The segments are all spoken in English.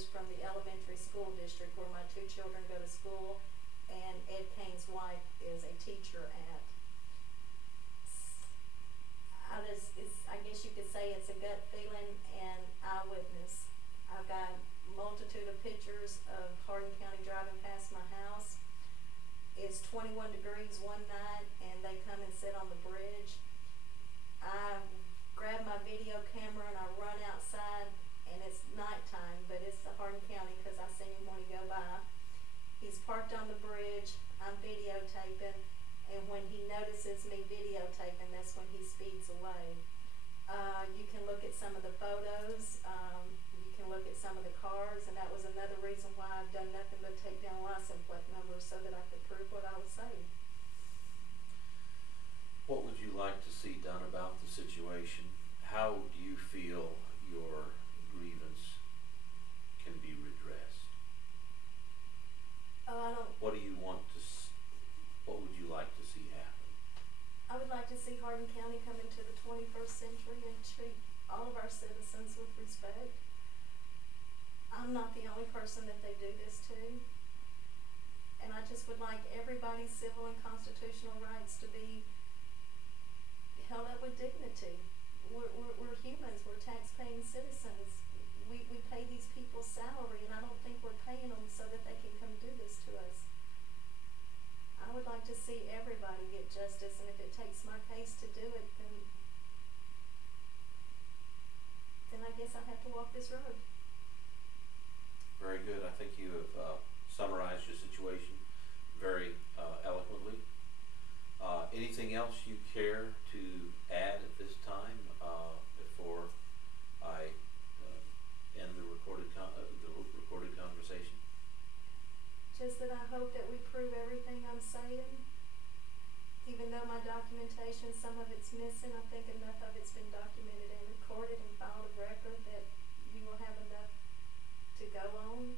pictures from the elementary school district where my two children go to school, and Ed Kane's wife is a teacher at. I guess you could say it's a gut feeling and eyewitness. I've got a multitude of pictures of Hardin County driving past my house. It's 21 degrees one night and they come and sit on the bridge. I grab my video camera and I run outside, and it's nighttime, but it's the Hardin County because I seen him when he go by. He's parked on the bridge, I'm videotaping, and when he notices me videotaping, that's when he speeds away. You can look at some of the photos, you can look at some of the cars, and that was another reason why I've done nothing but take down license plate numbers so that I could prove what I was saying. What would you like to see done about the situation? How do you feel your grievance can be redressed? What do you want to, what would you like to see happen? I would like to see Hardin County come into the 21st century and treat all of our citizens with respect. I'm not the only person that they do this to. And I just would like everybody's civil and constitutional rights to be held up with dignity. We're humans, we're tax-paying citizens. We pay these people's salary, and I don't think we're paying them so that they can come do this to us. I would like to see everybody get justice, and if it takes my case to do it, then I guess I have to walk this road. Very good. I think you have summarized your situation very eloquently. Anything else you care to add at this time before I end the recorded conversation? Just that I hope that we prove everything I'm saying. Even though my documentation, some of it's missing, I think enough of it's been documented and recorded and filed of record that you will have enough to go on.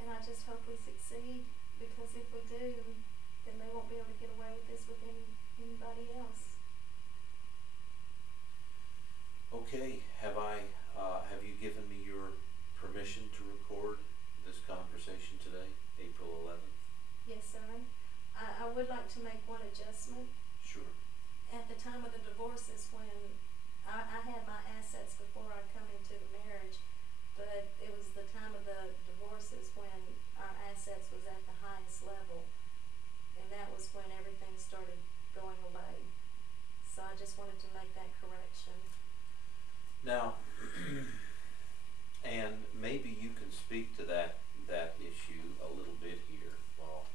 And I just hope we succeed, because if we do, then they won't be able to get away with this with anybody else. Okay, have you given me your permission to record this conversation today, April 11th? Yes, sir. I would like to make one adjustment. Sure. At the time of the divorces, when I had my assets before I come into the marriage, but it was the time of the divorces when our assets was at the highest level, and that was when everything started going away. So I just wanted to make that correction. Now, and maybe you can speak to that issue a little bit here while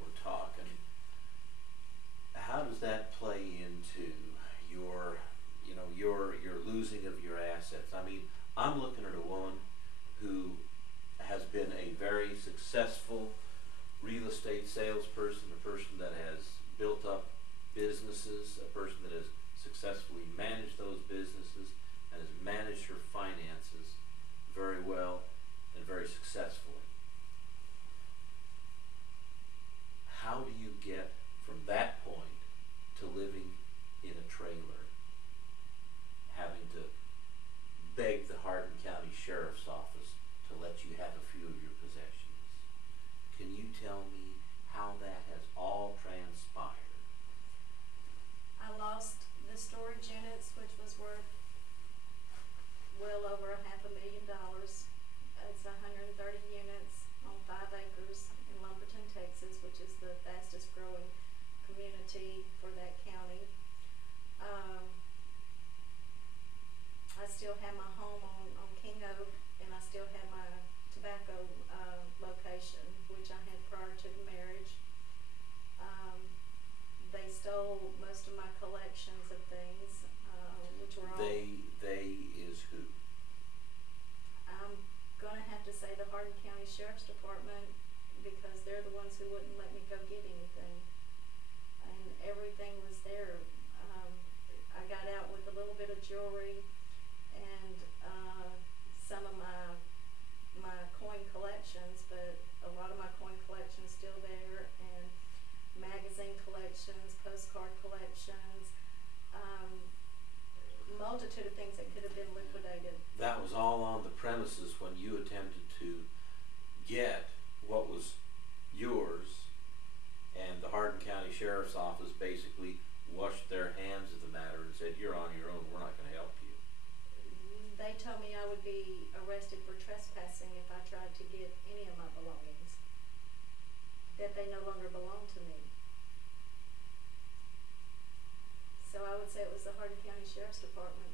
we're talking. How does that play into your losing of your assets? I mean, I'm looking at a woman who has been a very successful real estate salesperson, a person that has built up businesses, a person that has successfully managed those businesses and has managed her finances very well and very successfully. How do you get from that point to living in a trailer, having to beg the Hardin County Sheriff's Office to let you have a few of your possessions? Can you tell me how that has all transpired? I lost the storage units, which was worth well over $500,000. It's 130 units on 5 acres in Lumberton, Texas, which is the fastest growing community for that county. I still have my home on King Oak, and I still have my tobacco location, which I had prior to the marriage. They stole most of my collections of things, which were all... They is who? I'm going to have to say the Hardin County Sheriff's Department, because they're the ones who wouldn't let me go get anything. And everything was there. I got out with a little bit of jewelry and some of my coin collections, but a lot of my coin collections still there, and magazine collections, postcard collections, multitude multitude of things that could have been liquidated. That was all on the premises when you attempted to get what was yours, and the Hardin County Sheriff's Office basically washed their hands of the matter and said, "You're on your own, we're not gonna help you." They told me I would be arrested for trespassing if I tried to get any of my belongings, that they no longer belong to me. So I would say it was the Hardin County Sheriff's Department.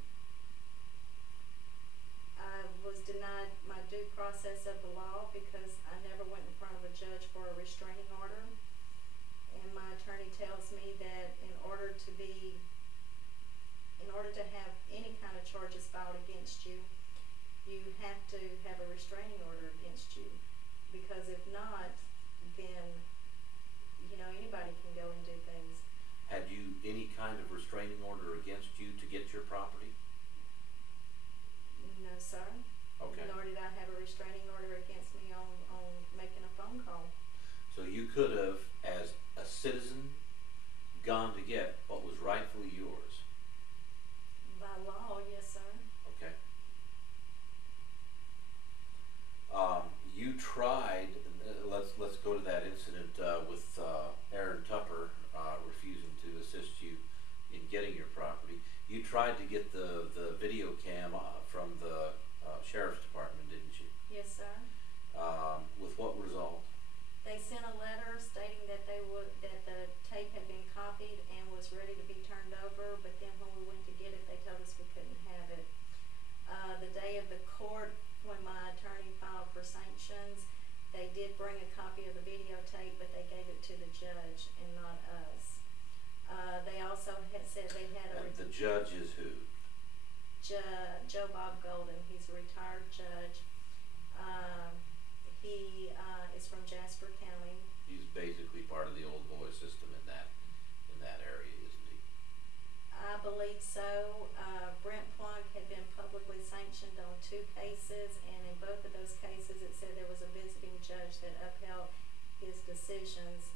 I was denied my due process of the law because I never went in front of a judge for a restraining order. And my attorney tells me that in order to have any kind of charges filed against you, you have to have a restraining order against you. Because if not, then, anybody can go and do things. Had you any kind of restraining order against you to get your property? No, sir. Okay. Nor did I have a restraining order against me on making a phone call. So you could have, as a citizen, gone to get what was rightfully yours. By law, yes, sir. Okay. You tried. Let's go to that incident with Aaron Tupper refusing to assist you in getting your property. You tried to get the video cam from the sheriff's department, didn't you? Yes, sir. With what result? They sent a letter stating that that the tape had been copied and was ready to be turned over, but then when we went to get it, they told us we couldn't have it. The day of the court, when my attorney filed for sanctions, they did bring a copy of the videotape, but they gave it to the judge and not us. They also had said they had And the judge is who? Joe Bob Golden. He's a retired judge. He is from Jasper County. He's basically part of the old boy system in that area, isn't he? I believe so. Brent Plunk had been publicly sanctioned on 2 cases, and in both of those cases it said there was a visiting judge that upheld his decisions.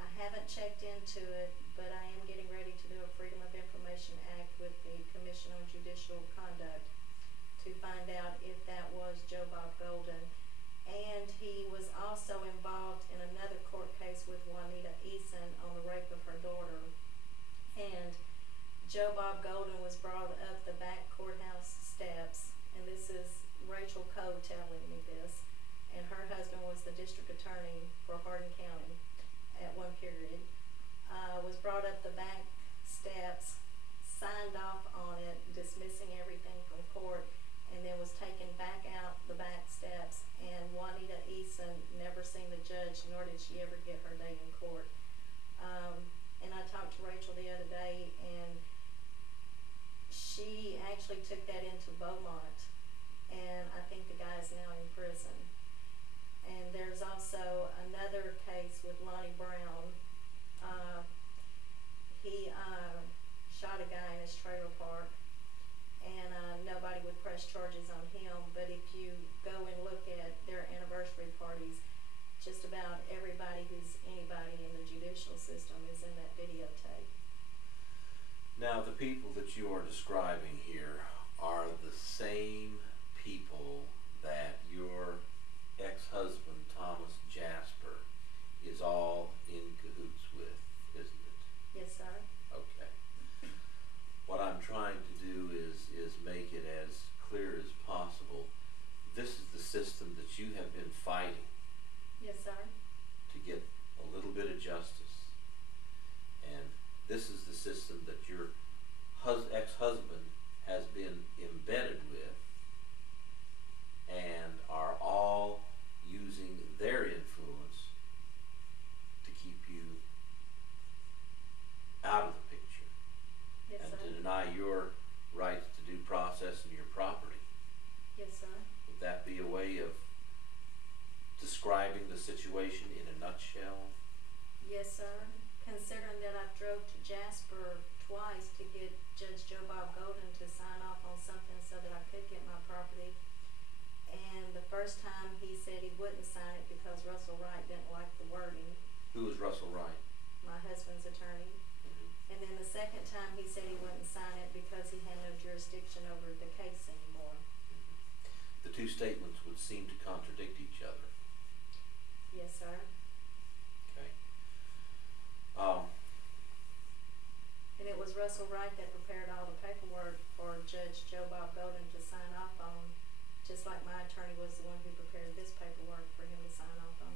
I haven't checked into it, but I am getting ready to do a Freedom of Information Act with the Commission on Judicial Conduct to find out if that was Joe Bob Golden. And he was also involved in another court case with Juanita Eason on the rape of her daughter. And Joe Bob Golden was brought up the back courthouse steps, and this is Rachel Coe telling me this, and her husband was the district attorney for Hardin County at one period. Was brought up the back steps, signed off on it, dismissing everything from court, and then was taken back out the back steps, and Juanita Eason never seen the judge, nor did she ever get her day in court. And I talked to Rachel the other day, and she actually took that into Beaumont, and I think the guy is now in prison. And there's also another case with Lonnie Brown. He shot a guy in his trailer park, and nobody would press charges on him, but if you go and look at their anniversary parties, just about everybody who's anybody in the judicial system is in that videotape. Now, the people that you are describing here are the same people that your ex-husband, Thomas Jasper, is all in cahoots with, isn't it? Yes, sir. Okay. What I'm trying to do is make it as clear as possible. This is the system that you have been fighting Yes, sir. to get a little bit of justice. And this is the system that your ex-husband has been embedded with, and are all using their influence to keep you out of the picture, Yes, and sir. to deny your rights to due process and your property. Yes, sir. Would that be a way of describing the situation in a nutshell? Yes, sir. Considering that I drove to Jasper twice to get Judge Joe Bob Golden to sign off on something so that I could get my property. And the first time he said he wouldn't sign it because Russell Wright didn't like the wording, Who is Russell Wright? my husband's attorney. Mhm. And then the second time, he said he wouldn't sign it because he had no jurisdiction over the case anymore. The two statements would seem to contradict each other. Yes, sir. Okay. And it was Russell Wright that prepared all the paperwork for Judge Joe Bob Golden to sign off on, just like my attorney was the one who prepared this paperwork for him to sign off on.